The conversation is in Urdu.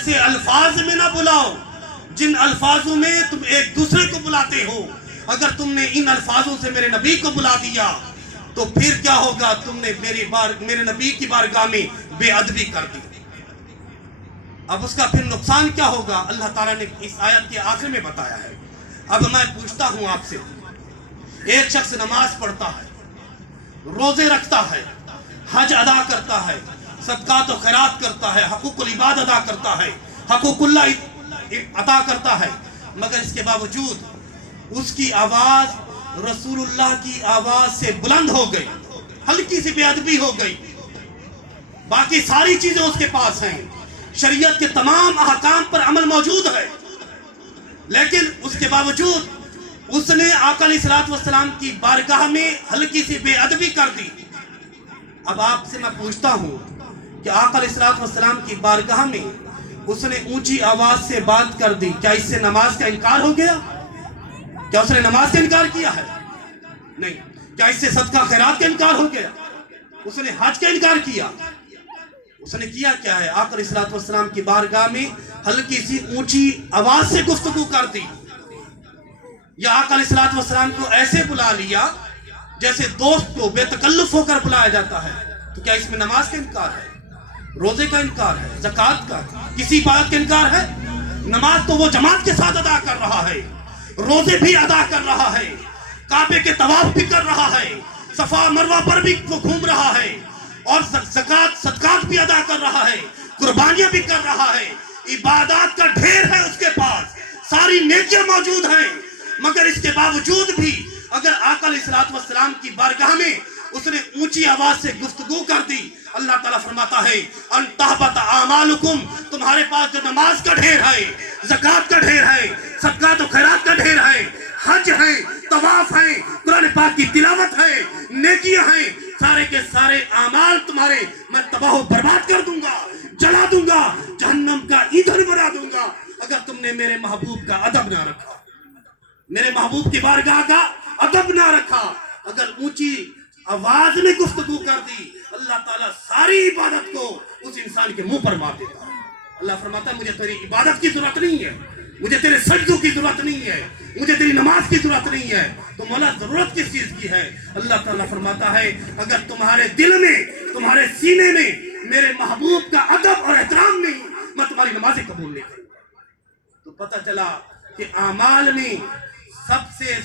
ایسے الفاظ میں نہ بلاؤ جن الفاظوں میں تم ایک دوسرے کو بلاتے ہو. اگر تم نے ان الفاظوں سے میرے نبی کو بلا دیا تو پھر کیا ہوگا؟ تم نے میرے نبی کی بارگاہ میں بے ادبی کر دی. اب اس کا پھر نقصان کیا ہوگا؟ اللہ تعالیٰ نے اس آیت کے آخر میں بتایا ہے. اب میں پوچھتا ہوں آپ سے، ایک شخص نماز پڑھتا ہے، روزے رکھتا ہے، حج ادا کرتا ہے، صدقات و خیرات کرتا ہے، حقوق العباد ادا کرتا ہے، حقوق اللہ عطا کرتا ہے، مگر اس کے باوجود اس کی آواز رسول اللہ کی آواز سے بلند ہو گئی، ہلکی سی بے ادبی ہو گئی. باقی ساری چیزیں اس کے پاس ہیں، شریعت کے تمام احکام پر عمل موجود ہے، لیکن اس کے باوجود اس نے آقا علیہ السلام کی بارگاہ میں ہلکی سی بے ادبی کر دی. اب آپ سے میں پوچھتا ہوں کہ آقا علیہ السلام کی بارگاہ میں اس نے اونچی آواز سے بات کر دی، کیا اس سے نماز کا انکار ہو گیا؟ کیا اس نے نماز کا انکار کیا ہے؟ نہیں. کیا اس سے صدقہ خیرات کا انکار ہو گیا؟ اس نے حج کا انکار کیا؟ اس نے کیا کیا ہے؟ آقا علیہ السلام کی بارگاہ میں ہلکی سی اونچی آواز سے گفتگو کر دی، یا آقا علیہ السلام کو ایسے بلا لیا جیسے دوست کو بے تکلف ہو کر بلایا جاتا ہے. تو کیا اس میں نماز کا انکار ہے؟ روزے کا انکار ہے؟ زکوٰۃ کا؟ کسی بات کا انکار ہے؟ نماز تو وہ جماعت کے ساتھ ادا کر رہا ہے، روزے بھی ادا کر رہا ہے، کعبے کے طواف بھی کر رہا ہے، صفا مروہ پر بھی وہ گھوم رہا ہے، اور زکوٰۃ صدقات بھی ادا کر رہا ہے، قربانیاں بھی کر رہا ہے، عبادات کا ڈھیر ہے اس کے پاس، ساری نیکیاں موجود ہیں. مگر اس کے باوجود بھی اگر آقا علیہ السلام کی بارگاہ میں اس نے اونچی آواز سے گفتگو کر دی، اللہ تعالیٰ فرماتا ہے ان تحبط اعمالکم، تمہارے پاس جو نماز کا ڈھیر ہے، زکوٰۃ کا ڈھیر ہے، صدقات و خیرات کا ڈھیر ہے، حج ہے، طواف ہے، قرآن پاک کی تلاوت ہے، نیکیاں ہیں، سارے کے سارے اعمال تمہارے میں تباہ و برباد کر دوں گا، جلا دوں گا، جہنم کا ایندھن بنا دوں گا اگر تم نے میرے محبوب کا ادب نہ رکھا، میرے محبوب کی بارگاہ کا ادب نہ رکھا، اگر اونچی آواز میں گفتگو کر دی. اللہ تعالیٰ ساری عبادت کو اس انسان کے منہ پر مار دیتا ہے. اللہ فرماتا ہے مجھے تیری عبادت کی ضرورت نہیں ہے، مجھے تیرے سجدوں کی ضرورت نہیں ہے، مجھے تیری نماز کی ضرورت نہیں ہے. تو مولا ضرورت کس چیز کی ہے؟ اللہ تعالیٰ فرماتا ہے اگر تمہارے دل میں، تمہارے سینے میں میرے محبوب کا ادب اور احترام نہیں، میں تمہاری نمازیں قبول نہیں کروں گا. تو پتہ چلا کہ اعمال میں سب سے